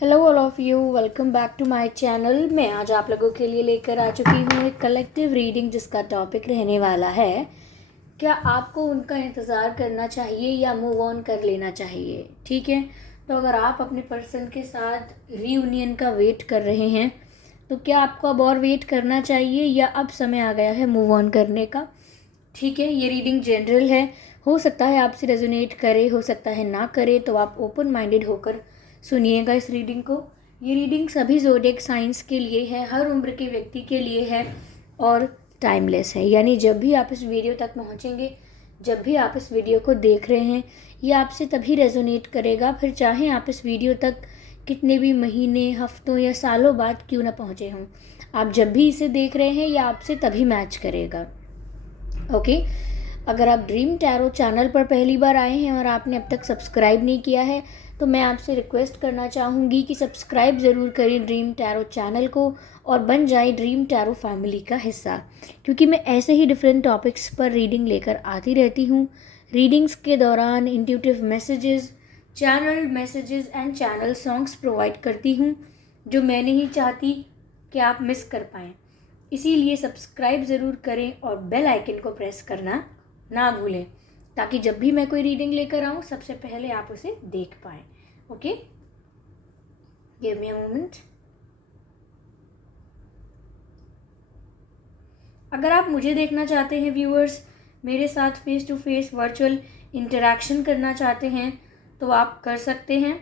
Hello all of you, welcome back to my channel. मैं आज आप लोगों के लिए लेकर आ चुकी हूँ एक कलेक्टिव रीडिंग जिसका टॉपिक रहने वाला है, क्या आपको उनका इंतज़ार करना चाहिए या मूव ऑन कर लेना चाहिए। ठीक है, तो अगर आप अपने पर्सन के साथ रीयूनियन का वेट कर रहे हैं तो क्या आपको अब और वेट करना चाहिए या अब समय आ गया है मूव ऑन करने का। ठीक है, ये रीडिंग जनरल है, हो सकता है आपसे रेजोनेट करे, हो सकता है ना करे, तो आप ओपन माइंडेड होकर सुनिएगा इस रीडिंग को। ये रीडिंग सभी ज़ोडिएक साइंस के लिए है, हर उम्र के व्यक्ति के लिए है और टाइमलेस है। यानी जब भी आप इस वीडियो तक पहुंचेंगे, जब भी आप इस वीडियो को देख रहे हैं, ये आपसे तभी रेजोनेट करेगा, फिर चाहे आप इस वीडियो तक कितने भी महीने, हफ्तों या सालों बाद क्यों ना पहुँचे हों, आप जब भी इसे देख रहे हैं ये आपसे तभी मैच करेगा। ओके, अगर आप ड्रीम टैरो चैनल पर पहली बार आए हैं और आपने अब तक सब्सक्राइब नहीं किया है तो मैं आपसे रिक्वेस्ट करना चाहूँगी कि सब्सक्राइब ज़रूर करें ड्रीम टैरो चैनल को और बन जाए ड्रीम टैरो फैमिली का हिस्सा, क्योंकि मैं ऐसे ही डिफरेंट टॉपिक्स पर रीडिंग लेकर आती रहती हूँ। रीडिंग्स के दौरान intuitive messages, channel messages and channel songs provide करती हूँ जो मैं नहीं चाहती कि आप मिस कर पाएँ। इसीलिए सब्सक्राइब ज़रूर करें और बेल आइकन को प्रेस करना ना भूलें, ताकि जब भी मैं कोई रीडिंग लेकर आऊँ सबसे पहले आप उसे देख पाएँ। Okay, give me a moment. अगर आप मुझे देखना चाहते हैं व्यूअर्स, मेरे साथ face to face virtual interaction करना चाहते हैं तो आप कर सकते हैं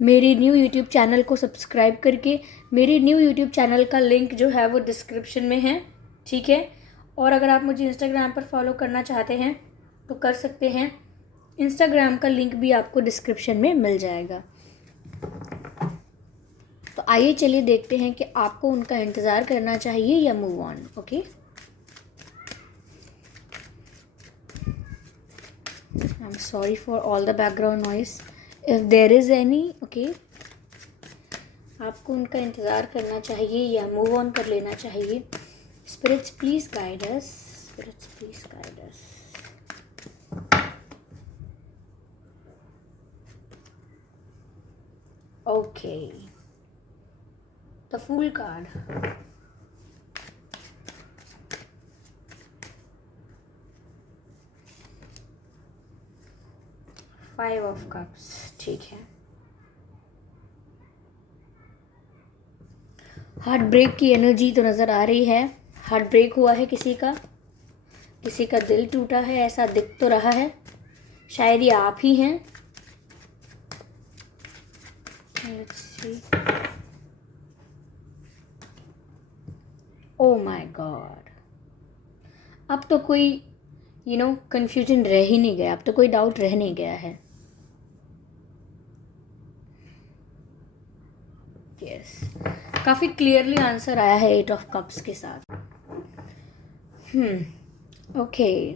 मेरे न्यू यूट्यूब चैनल को सब्सक्राइब करके। मेरे न्यू यूट्यूब चैनल का लिंक जो है वो डिस्क्रिप्शन में है, ठीक है। और अगर आप मुझे इंस्टाग्राम पर फॉलो करना चाहते हैं तो कर सकते हैं, इंस्टाग्राम का लिंक भी आपको डिस्क्रिप्शन में मिल जाएगा। तो आइए चलिए देखते हैं कि आपको उनका इंतज़ार करना चाहिए या move on. Okay, I am sorry for all the background noise if there is any. Okay, आपको उनका इंतज़ार करना चाहिए या मूव ऑन कर लेना चाहिए। Spirits please guide us, spirits please guide us. Okay, the fool card, five of cups, ठीक है। हार्ट ब्रेक की एनर्जी तो नज़र आ रही है, हार्ट ब्रेक हुआ है किसी का दिल टूटा है, ऐसा दिख तो रहा है। शायद ये आप ही हैं। Let's see. Oh my God, अब तो कोई कंफ्यूजन रह ही नहीं गया, अब तो कोई डाउट रह नहीं गया है। यस, काफ़ी क्लियरली आंसर आया है एट ऑफ कप्स के साथ। ओके,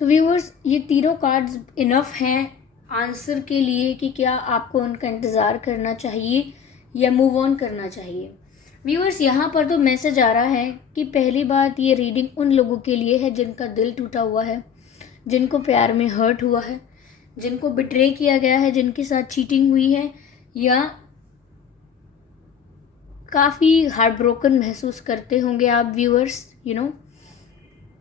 तो व्यूअर्स ये तीनों कार्ड्स इनफ हैं आंसर के लिए कि क्या आपको उनका इंतज़ार करना चाहिए या मूव ऑन करना चाहिए। व्यूअर्स यहाँ पर तो मैसेज आ रहा है कि पहली बात ये रीडिंग उन लोगों के लिए है जिनका दिल टूटा हुआ है, जिनको प्यार में हर्ट हुआ है, जिनको बिट्रे किया गया है, जिनके साथ चीटिंग हुई है या काफ़ी हार्ट ब्रोकन महसूस करते होंगे आप व्यूअर्स।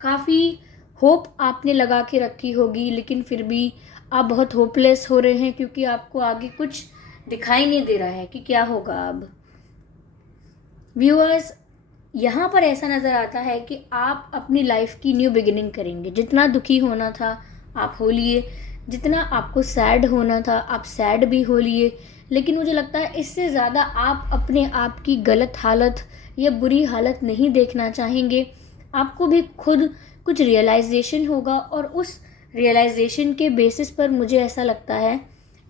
काफ़ी होप आपने लगा के रखी होगी, लेकिन फिर भी आप बहुत होपलेस हो रहे हैं क्योंकि आपको आगे कुछ दिखाई नहीं दे रहा है कि क्या होगा अब। व्यूअर्स यहाँ पर ऐसा नज़र आता है कि आप अपनी लाइफ की न्यू बिगिनिंग करेंगे। जितना दुखी होना था आप हो लिए, जितना आपको सैड होना था आप सैड भी हो लिए, लेकिन मुझे लगता है इससे ज़्यादा आप अपने आप की गलत हालत या बुरी हालत नहीं देखना चाहेंगे। आपको भी खुद कुछ रियलाइजेशन होगा और उस रियलाइजेशन के बेसिस पर मुझे ऐसा लगता है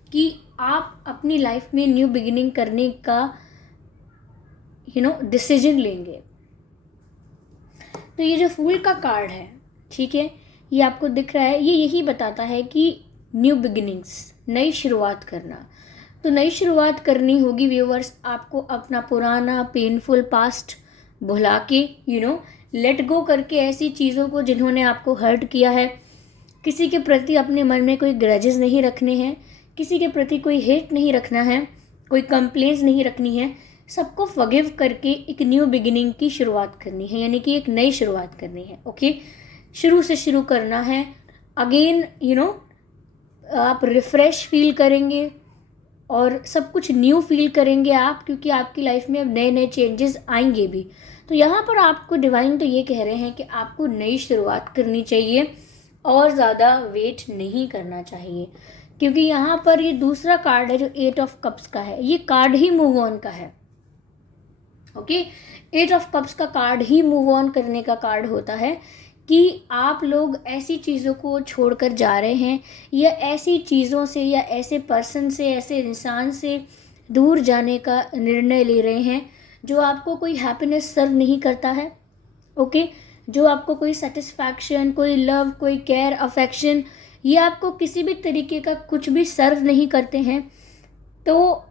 कि आप अपनी लाइफ में न्यू बिगिनिंग करने का डिसीजन लेंगे। तो ये जो फूल का कार्ड है, ठीक है, ये आपको दिख रहा है, ये यही बताता है कि न्यू बिगिनिंग्स, नई शुरुआत करना। तो नई शुरुआत करनी होगी व्यूअर्स, आपको अपना पुराना पेनफुल पास्ट भुला के लेट गो करके ऐसी चीज़ों को जिन्होंने आपको हर्ट किया है। किसी के प्रति अपने मन में कोई ग्रजेस नहीं रखने हैं, किसी के प्रति कोई हेट नहीं रखना है, कोई कंप्लेंट्स नहीं रखनी है, सबको फॉरगिव करके एक न्यू बिगिनिंग की शुरुआत करनी है, यानी कि एक नई शुरुआत करनी है। ओके, शुरू से शुरू करना है। अगेन आप रिफ्रेश फील करेंगे और सब कुछ न्यू फील करेंगे आप, क्योंकि आपकी लाइफ में अब नए नए चेंजेस आएंगे भी। तो यहाँ पर आपको डिवाइन तो ये कह रहे हैं कि आपको नई शुरुआत करनी चाहिए और ज़्यादा वेट नहीं करना चाहिए, क्योंकि यहाँ पर ये दूसरा कार्ड है जो 8 ऑफ कप्स का है, ये कार्ड ही मूव ऑन का है। ओके, 8 ऑफ कप्स का कार्ड ही मूव ऑन करने का कार्ड होता है कि आप लोग ऐसी चीज़ों को छोड़कर जा रहे हैं, या ऐसी चीज़ों से या ऐसे पर्सन से, ऐसे इंसान से दूर जाने का निर्णय ले रहे हैं जो आपको कोई हैप्पीनेस सर्व नहीं करता है। ओके, जो आपको कोई सेटिस्फैक्शन, कोई लव, कोई केयर, अफेक्शन, ये आपको किसी भी तरीके का कुछ भी सर्व नहीं करते हैं। तो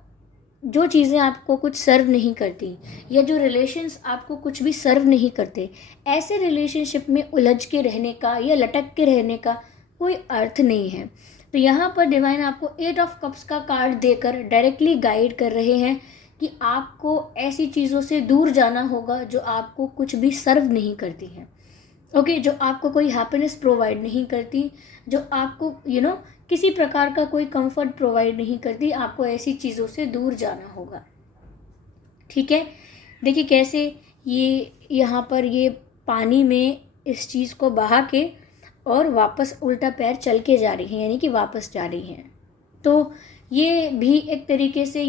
जो चीज़ें आपको कुछ सर्व नहीं करती, या जो रिलेशंस आपको कुछ भी सर्व नहीं करते, ऐसे रिलेशनशिप में उलझ के रहने का या लटक के रहने का कोई अर्थ नहीं है। तो यहाँ पर डिवाइन आपको 8 ऑफ कप्स का कार्ड देकर डायरेक्टली गाइड कर रहे हैं कि आपको ऐसी चीज़ों से दूर जाना होगा जो आपको कुछ भी सर्व नहीं करती हैं। ओके, जो आपको कोई हैप्पीनेस प्रोवाइड नहीं करती, जो आपको किसी प्रकार का कोई कंफर्ट प्रोवाइड नहीं करती, आपको ऐसी चीज़ों से दूर जाना होगा। ठीक है, देखिए कैसे ये यहाँ पर ये पानी में इस चीज़ को बहा के और वापस उल्टा पैर चल के जा रही हैं, यानी कि वापस जा रही हैं। तो ये भी एक तरीके से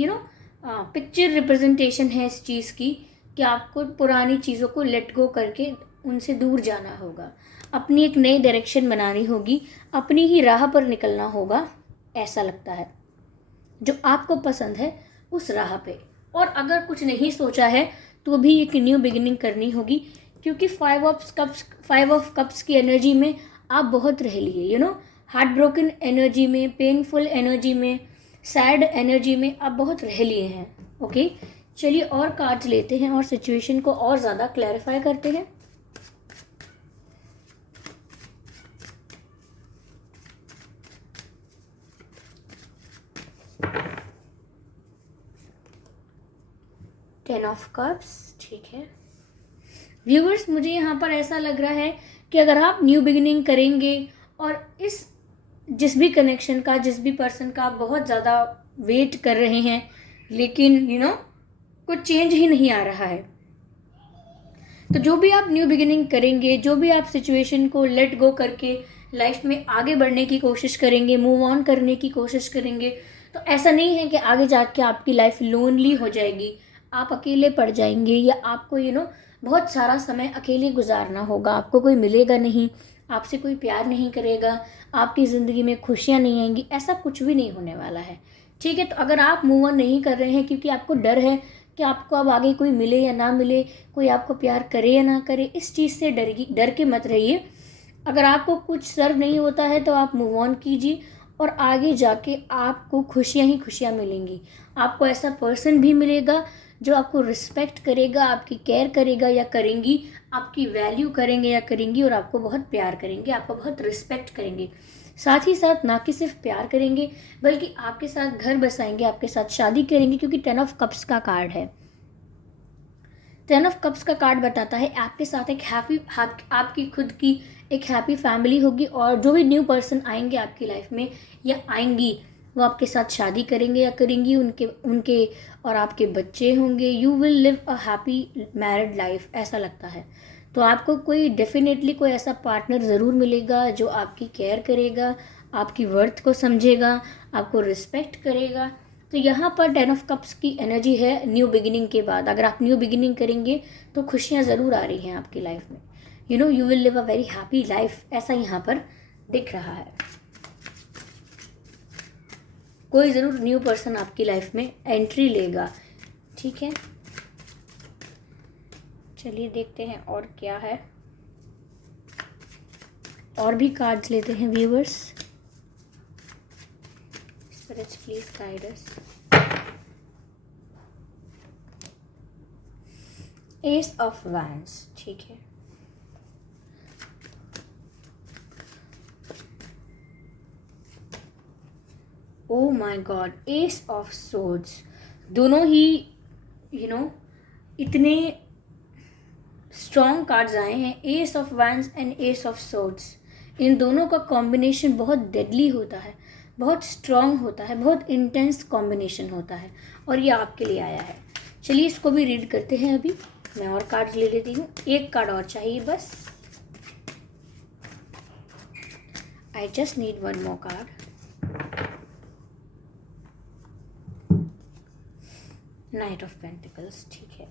पिक्चर रिप्रेजेंटेशन है इस चीज़ की कि आपको पुरानी चीज़ों को लेट गो करके उनसे दूर जाना होगा, अपनी एक नई डायरेक्शन बनानी होगी, अपनी ही राह पर निकलना होगा, ऐसा लगता है, जो आपको पसंद है उस राह पे। और अगर कुछ नहीं सोचा है तो भी एक न्यू बिगिनिंग करनी होगी, क्योंकि 5 ऑफ कप्स की एनर्जी में आप बहुत रह लिए, हार्ट ब्रोकन एनर्जी में, पेनफुल एनर्जी में, सैड एनर्जी में आप बहुत रह लिए हैं। ओके, चलिए और कार्ड्स लेते हैं और सिचुएशन को और ज़्यादा क्लैरिफाई करते हैं। टेन ऑफ कप्स, ठीक है व्यूअर्स, मुझे यहाँ पर ऐसा लग रहा है कि अगर आप न्यू बिगिनिंग करेंगे और इस जिस भी कनेक्शन का, जिस भी पर्सन का आप बहुत ज़्यादा वेट कर रहे हैं, लेकिन कुछ चेंज ही नहीं आ रहा है, तो जो भी आप न्यू बिगिनिंग करेंगे, जो भी आप सिचुएशन को लेट गो करके लाइफ में आगे बढ़ने की कोशिश करेंगे, मूव ऑन करने की कोशिश करेंगे, तो ऐसा नहीं है कि आगे जाके आपकी लाइफ लोनली हो जाएगी, आप अकेले पड़ जाएंगे, या आपको बहुत सारा समय अकेले गुजारना होगा, आपको कोई मिलेगा नहीं, आपसे कोई प्यार नहीं करेगा, आपकी ज़िंदगी में खुशियाँ नहीं आएंगी, ऐसा कुछ भी नहीं होने वाला है। ठीक है, तो अगर आप मूव ऑन नहीं कर रहे हैं क्योंकि आपको डर है कि आपको अब आगे कोई मिले या ना मिले, कोई आपको प्यार करे या ना करे, इस चीज़ से डर के मत रहिए। अगर आपको कुछ सर्व नहीं होता है तो आप मूव ऑन कीजिए, और आगे जाके आपको खुशियाँ ही खुशियाँ मिलेंगी। आपको ऐसा पर्सन भी मिलेगा जो आपको रिस्पेक्ट करेगा, आपकी केयर करेगा या करेंगी, आपकी वैल्यू करेंगे या करेंगी, और आपको बहुत प्यार करेंगे, आपको बहुत रिस्पेक्ट करेंगे। साथ ही साथ ना कि सिर्फ प्यार करेंगे, बल्कि आपके साथ घर बसाएंगे, आपके साथ शादी करेंगे, क्योंकि 10 ऑफ कप्स का कार्ड है। 10 ऑफ कप्स का कार्ड बताता है आपके साथ एक आपकी खुद की एक हैप्पी फैमिली होगी, और जो भी न्यू पर्सन आएंगे आपकी लाइफ में या आएंगी, वो आपके साथ शादी करेंगे या करेंगी, उनके और आपके बच्चे होंगे। You will live a happy married life, ऐसा लगता है। तो आपको कोई डेफिनेटली कोई ऐसा पार्टनर ज़रूर मिलेगा जो आपकी केयर करेगा, आपकी वर्थ को समझेगा, आपको रिस्पेक्ट करेगा। तो यहाँ पर 10 ऑफ कप्स की एनर्जी है न्यू बिगिनिंग के बाद। अगर आप न्यू बिगिनिंग करेंगे तो खुशियाँ ज़रूर आ रही हैं आपकी लाइफ में। You will live a very happy life, ऐसा यहाँ पर दिख रहा है। कोई ज़रूर न्यू पर्सन आपकी लाइफ में एंट्री लेगा। ठीक है, चलिए देखते हैं और क्या है, और भी कार्ड्स लेते हैं viewers. Spirits please guide us. Ace of wands, ठीक है, oh my God, ace of swords, दोनों ही इतने स्ट्रॉन्ग कार्ड्स आए हैं। Ace of wands and ace of swords, इन दोनों का कॉम्बिनेशन बहुत डेडली होता है, बहुत स्ट्रॉन्ग होता है, बहुत इंटेंस कॉम्बिनेशन होता है, और ये आपके लिए आया है। चलिए इसको भी रीड करते हैं। अभी मैं और कार्ड्स ले लेती हूँ, एक कार्ड और चाहिए बस। I just need one more card. Night of pentacles, ठीक है।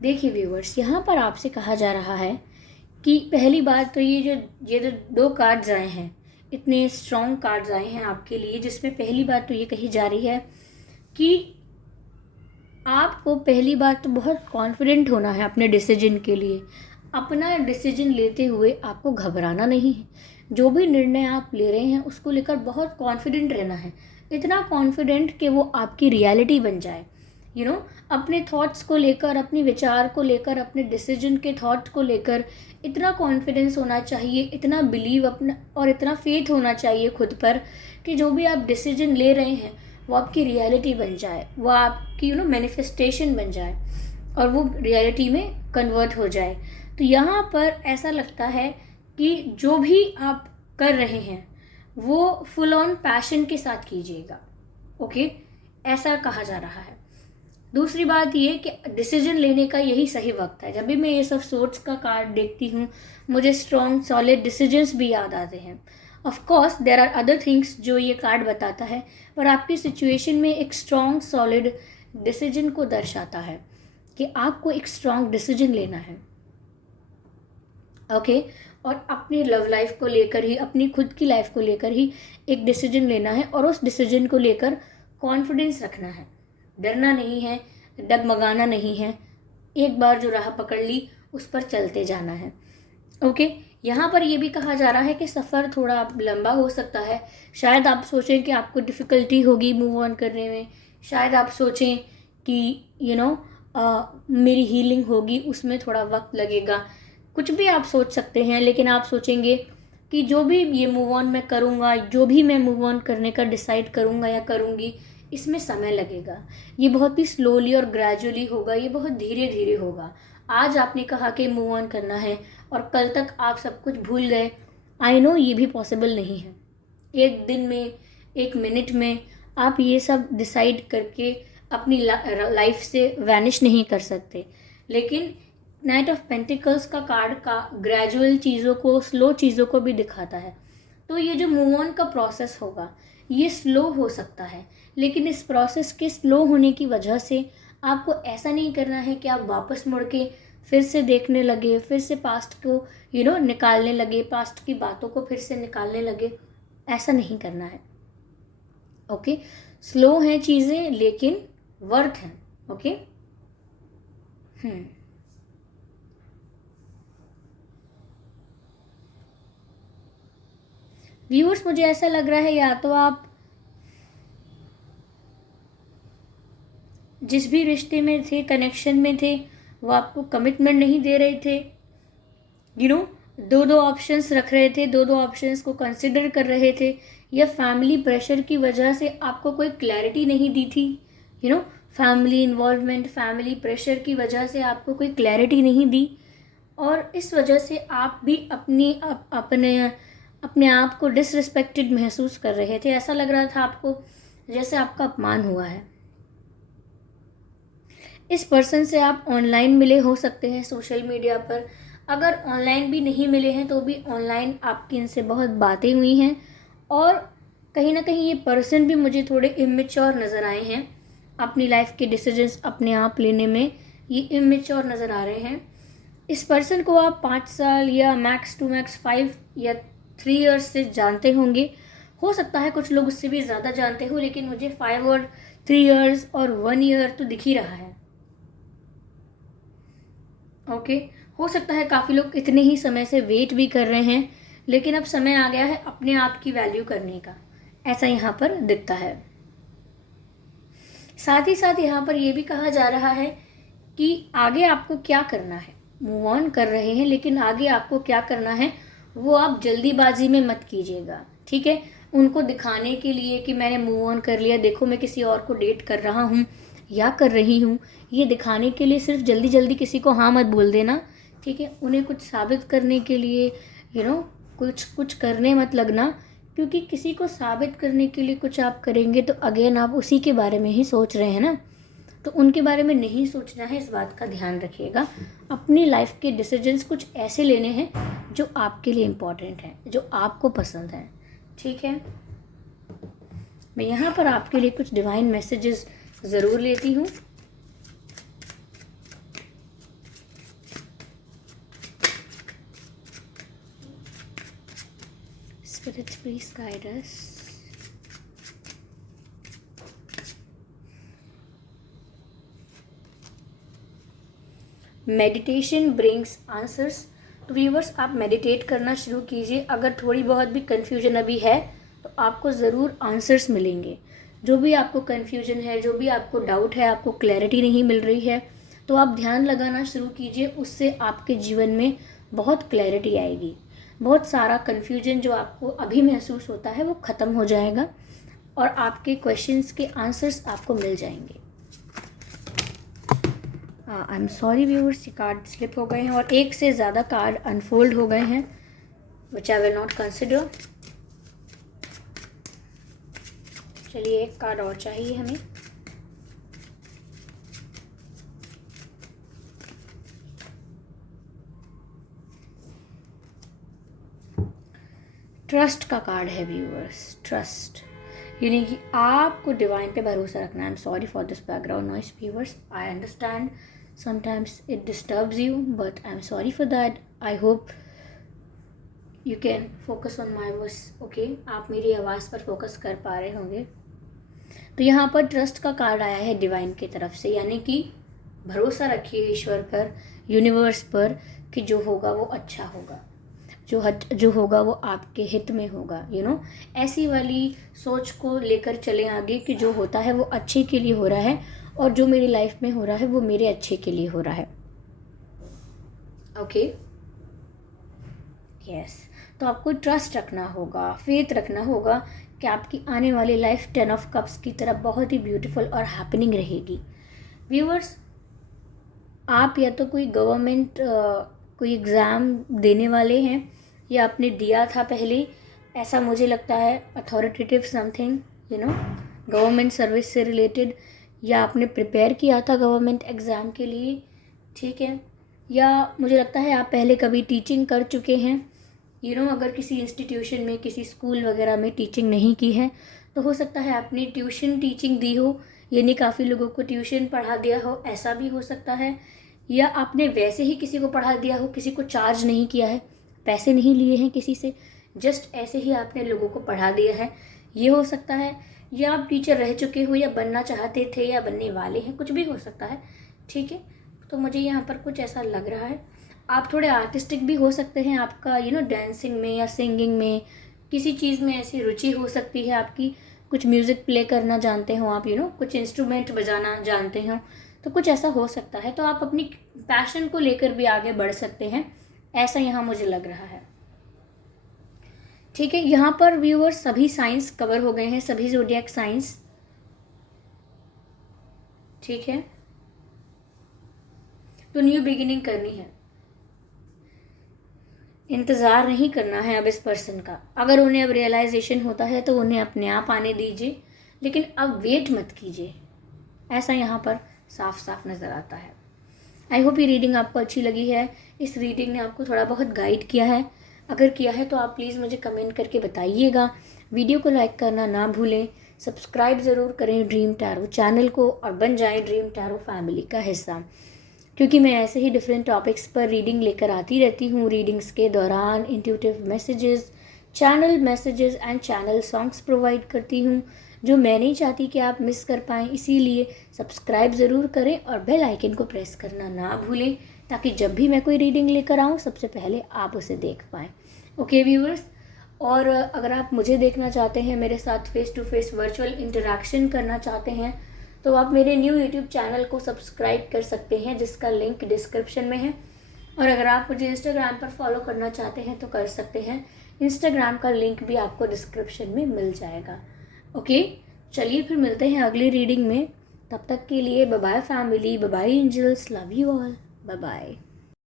देखिए व्यूवर्स, यहाँ पर आपसे कहा जा रहा है कि पहली बात तो ये जो दो कार्ड्स आए हैं, इतने स्ट्रॉन्ग कार्ड्स आए हैं आपके लिए, जिसमें पहली बात तो ये कही जा रही है कि आपको पहली बात तो बहुत कॉन्फिडेंट होना है अपने डिसीजन के लिए। अपना डिसीजन लेते हुए आपको घबराना नहीं है। जो भी निर्णय आप ले रहे हैं उसको लेकर बहुत कॉन्फिडेंट रहना है, इतना कॉन्फिडेंट कि वो आपकी रियलिटी बन जाए। अपने थॉट्स को लेकर, अपने विचार को लेकर, अपने डिसीजन के थॉट को लेकर इतना कॉन्फिडेंस होना चाहिए, इतना बिलीव अपना और इतना फेथ होना चाहिए खुद पर कि जो भी आप डिसीजन ले रहे हैं वो आपकी रियलिटी बन जाए, वो आपकी मैनिफेस्टेशन बन जाए और वो रियलिटी में कन्वर्ट हो जाए। तो यहाँ पर ऐसा लगता है कि जो भी आप कर रहे हैं वो फुल ऑन पैशन के साथ कीजिएगा। ओके, ऐसा कहा जा रहा है। दूसरी बात ये कि डिसीजन लेने का यही सही वक्त है। जब भी मैं ये सब सोर्ट्स का कार्ड देखती हूँ मुझे स्ट्रॉन्ग सॉलिड डिसीजंस भी याद आते हैं। Of course there are other things जो ये कार्ड बताता है, पर आपकी सिचुएशन में एक स्ट्रॉन्ग सॉलिड डिसीजन को दर्शाता है कि आपको एक स्ट्रॉन्ग डिसीजन लेना है। ओके, और अपनी लव लाइफ को लेकर ही, अपनी खुद की लाइफ को लेकर ही एक डिसीजन लेना है और उस डिसीजन को लेकर कॉन्फिडेंस रखना है, डरना नहीं है, डगमगाना नहीं है। एक बार जो राह पकड़ ली उस पर चलते जाना है। ओके, यहाँ पर ये भी कहा जा रहा है कि सफ़र थोड़ा लंबा हो सकता है। शायद आप सोचें कि आपको डिफ़िकल्टी होगी मूव ऑन करने में, शायद आप सोचें कि मेरी हीलिंग होगी, उसमें थोड़ा वक्त लगेगा, कुछ भी आप सोच सकते हैं। लेकिन आप सोचेंगे कि जो भी ये मूव ऑन मैं करूँगा, जो भी मैं मूव ऑन करने का डिसाइड करूँगा या करूँगी, इसमें समय लगेगा। ये बहुत ही स्लोली और ग्रेजुअली होगा, ये बहुत धीरे धीरे होगा। आज आपने कहा कि मूव ऑन करना है और कल तक आप सब कुछ भूल गए। आई नो ये भी पॉसिबल नहीं है। एक दिन में, एक मिनट में आप ये सब डिसाइड करके अपनी लाइफ से वैनिश नहीं कर सकते। लेकिन नाइट ऑफ पेंटिकल्स का कार्ड का ग्रेजुअल चीज़ों को, स्लो चीज़ों को भी दिखाता है। तो ये जो मूव ऑन का प्रोसेस होगा ये स्लो हो सकता है, लेकिन इस प्रोसेस के स्लो होने की वजह से आपको ऐसा नहीं करना है कि आप वापस मुड़ के फिर से देखने लगे, फिर से पास्ट को निकालने लगे, पास्ट की बातों को फिर से निकालने लगे। ऐसा नहीं करना है। ओके, स्लो हैं चीज़ें लेकिन वर्थ हैं। ओके, व्यूअर्स, मुझे ऐसा लग रहा है या तो आप जिस भी रिश्ते में थे, कनेक्शन में थे, वो आपको कमिटमेंट नहीं दे रहे थे। दो ऑप्शंस रख रहे थे, दो ऑप्शंस को कंसिडर कर रहे थे, या फैमिली प्रेशर की वजह से आपको कोई क्लैरिटी नहीं दी थी। फैमिली इन्वॉल्वमेंट, फैमिली प्रेशर की वजह से आपको कोई क्लैरिटी नहीं दी, और इस वजह से आप भी अपने आप को डिसरिस्पेक्टेड महसूस कर रहे थे। ऐसा लग रहा था आपको जैसे आपका अपमान हुआ है। इस पर्सन से आप ऑनलाइन मिले हो सकते हैं, सोशल मीडिया पर। अगर ऑनलाइन भी नहीं मिले हैं तो भी ऑनलाइन आपकी इनसे बहुत बातें हुई हैं, और कहीं ना कहीं ये पर्सन भी मुझे थोड़े इमेच्योर नज़र आए हैं। अपनी लाइफ के डिसीजंस अपने आप लेने में ये इमेच्योर नज़र आ रहे हैं। इस पर्सन को आप 5 साल या मैक्स टू मैक्स 5 या 3 इयर्स से जानते होंगे। हो सकता है कुछ लोग उससे भी ज़्यादा जानते हो, लेकिन मुझे 5 और 3 इयर्स और 1 ईयर तो दिख ही रहा है। ओके, हो सकता है काफ़ी लोग इतने ही समय से वेट भी कर रहे हैं, लेकिन अब समय आ गया है अपने आप की वैल्यू करने का, ऐसा यहाँ पर दिखता है। साथ ही साथ यहाँ पर यह भी कहा जा रहा है कि आगे आपको क्या करना है। मूव ऑन कर रहे हैं, लेकिन आगे आपको क्या करना है वो आप जल्दीबाजी में मत कीजिएगा, ठीक है। उनको दिखाने के लिए कि मैंने मूव ऑन कर लिया, देखो मैं किसी और को डेट कर रहा हूँ या कर रही हूँ, ये दिखाने के लिए सिर्फ जल्दी जल्दी किसी को हाँ मत बोल देना, ठीक है। उन्हें कुछ साबित करने के लिए कुछ करने मत लगना, क्योंकि किसी को साबित करने के लिए कुछ आप करेंगे तो अगेन आप उसी के बारे में ही सोच रहे हैं ना, तो उनके बारे में नहीं सोचना है, इस बात का ध्यान रखिएगा। अपनी लाइफ के डिसीजंस कुछ ऐसे लेने हैं जो आपके लिए इम्पोर्टेंट हैं, जो आपको पसंद है, ठीक है। मैं यहाँ पर आपके लिए कुछ डिवाइन मैसेजेस ज़रूर लेती हूँ। Spirits, please guide us. Meditation brings answers. तो व्यूवर्स, आप मेडिटेट करना शुरू कीजिए। अगर थोड़ी बहुत भी कन्फ्यूजन अभी है तो आपको ज़रूर आंसर्स मिलेंगे। जो भी आपको कन्फ्यूजन है, जो भी आपको डाउट है, आपको क्लैरिटी नहीं मिल रही है, तो आप ध्यान लगाना शुरू कीजिए। उससे आपके जीवन में बहुत क्लैरिटी आएगी। बहुत सारा कन्फ्यूजन जो आपको अभी महसूस होता है वो ख़त्म हो जाएगा और आपके क्वेश्चंस के आंसर्स आपको मिल जाएंगे। आई एम सॉरी व्यूअर्स, ये कार्ड स्लिप हो गए हैं और एक से ज़्यादा कार्ड अनफोल्ड हो गए हैं, विच आई विल नॉट कंसिडर। चलिए, एक कार्ड और चाहिए हमें। ट्रस्ट का कार्ड है व्यूअर्स, ट्रस्ट, यानी कि आपको डिवाइन पे भरोसा रखना है। आई am sorry for this background noise viewers, I understand sometimes it disturbs you, but I'm sorry for that. I hope you can focus on my voice, okay? आप मेरी आवाज़ पर फोकस कर पा रहे होंगे। तो यहाँ पर ट्रस्ट का कार्ड आया है डिवाइन की तरफ से, यानी कि भरोसा रखिए ईश्वर पर, यूनिवर्स पर, कि जो होगा वो अच्छा होगा, जो होगा वो आपके हित में होगा। ऐसी वाली सोच को लेकर चलें आगे कि जो होता है वो अच्छे के लिए हो रहा है और जो मेरी लाइफ में हो रहा है वो मेरे अच्छे के लिए हो रहा है, ओके। यस, तो आपको ट्रस्ट रखना होगा, फेथ रखना होगा कि आपकी आने वाली लाइफ 10 ऑफ कप्स की तरह बहुत ही ब्यूटीफुल और हैपनिंग रहेगी। व्यूअर्स, आप या तो कोई गवर्नमेंट कोई एग्ज़ाम देने वाले हैं या आपने दिया था पहले, ऐसा मुझे लगता है, अथॉरिटेटिव समथिंग, गवर्नमेंट सर्विस से रिलेटेड, या आपने प्रिपेयर किया था गवर्नमेंट एग्ज़ाम के लिए, ठीक है। या मुझे लगता है आप पहले कभी टीचिंग कर चुके हैं, अगर किसी इंस्टीट्यूशन में, किसी स्कूल वगैरह में टीचिंग नहीं की है तो हो सकता है आपने ट्यूशन टीचिंग दी हो, यानी काफ़ी लोगों को ट्यूशन पढ़ा दिया हो, ऐसा भी हो सकता है। या आपने वैसे ही किसी को पढ़ा दिया हो, किसी को चार्ज नहीं किया है, पैसे नहीं लिए हैं किसी से, जस्ट ऐसे ही आपने लोगों को पढ़ा दिया है, ये हो सकता है। या आप टीचर रह चुके हो या बनना चाहते थे या बनने वाले हैं, कुछ भी हो सकता है, ठीक है। तो मुझे यहाँ पर कुछ ऐसा लग रहा है। आप थोड़े आर्टिस्टिक भी हो सकते हैं, आपका डांसिंग में या सिंगिंग में, किसी चीज़ में ऐसी रुचि हो सकती है आपकी, कुछ म्यूज़िक प्ले करना जानते हो आप, कुछ इंस्ट्रूमेंट बजाना जानते हो, तो कुछ ऐसा हो सकता है। तो आप अपनी पैशन को लेकर भी आगे बढ़ सकते हैं, ऐसा यहाँ मुझे लग रहा है, ठीक है। यहाँ पर व्यूअर्स सभी साइंस कवर हो गए हैं, सभी ज़ोडिएक साइंस, ठीक है। तो न्यू बिगिनिंग करनी है, इंतज़ार नहीं करना है अब इस पर्सन का। अगर उन्हें अब रियलाइजेशन होता है तो उन्हें अपने आप आने दीजिए, लेकिन अब वेट मत कीजिए, ऐसा यहाँ पर साफ साफ नज़र आता है। आई होप ये रीडिंग आपको अच्छी लगी है, इस रीडिंग ने आपको थोड़ा बहुत गाइड किया है। अगर किया है तो आप प्लीज़ मुझे कमेंट करके बताइएगा। वीडियो को लाइक करना ना भूलें, सब्सक्राइब ज़रूर करें ड्रीम टैरो चैनल को और बन जाएं ड्रीम टैरो फैमिली का हिस्सा, क्योंकि मैं ऐसे ही डिफरेंट टॉपिक्स पर रीडिंग लेकर आती रहती हूँ। रीडिंग्स के दौरान intuitive messages, channel messages and channel songs provide करती हूँ, जो मैं नहीं चाहती कि आप मिस कर पाएँ। इसीलिए सब्सक्राइब ज़रूर करें और बेल आइकन को प्रेस करना ना भूलें, ताकि जब भी मैं कोई रीडिंग लेकर आऊँ सबसे पहले आप उसे देख पाएँ, ओके व्यूअर्स। और अगर आप मुझे देखना चाहते हैं, मेरे साथ face to face virtual interaction करना चाहते हैं, तो आप मेरे न्यू यूट्यूब चैनल को सब्सक्राइब कर सकते हैं, जिसका लिंक डिस्क्रिप्शन में है। और अगर आप मुझे इंस्टाग्राम पर फॉलो करना चाहते हैं तो कर सकते हैं। इंस्टाग्राम का लिंक भी आपको डिस्क्रिप्शन में मिल जाएगा। ओके, चलिए फिर मिलते हैं अगली रीडिंग में। तब तक के लिए bye bye family, bye bye angels, love you all, bye bye.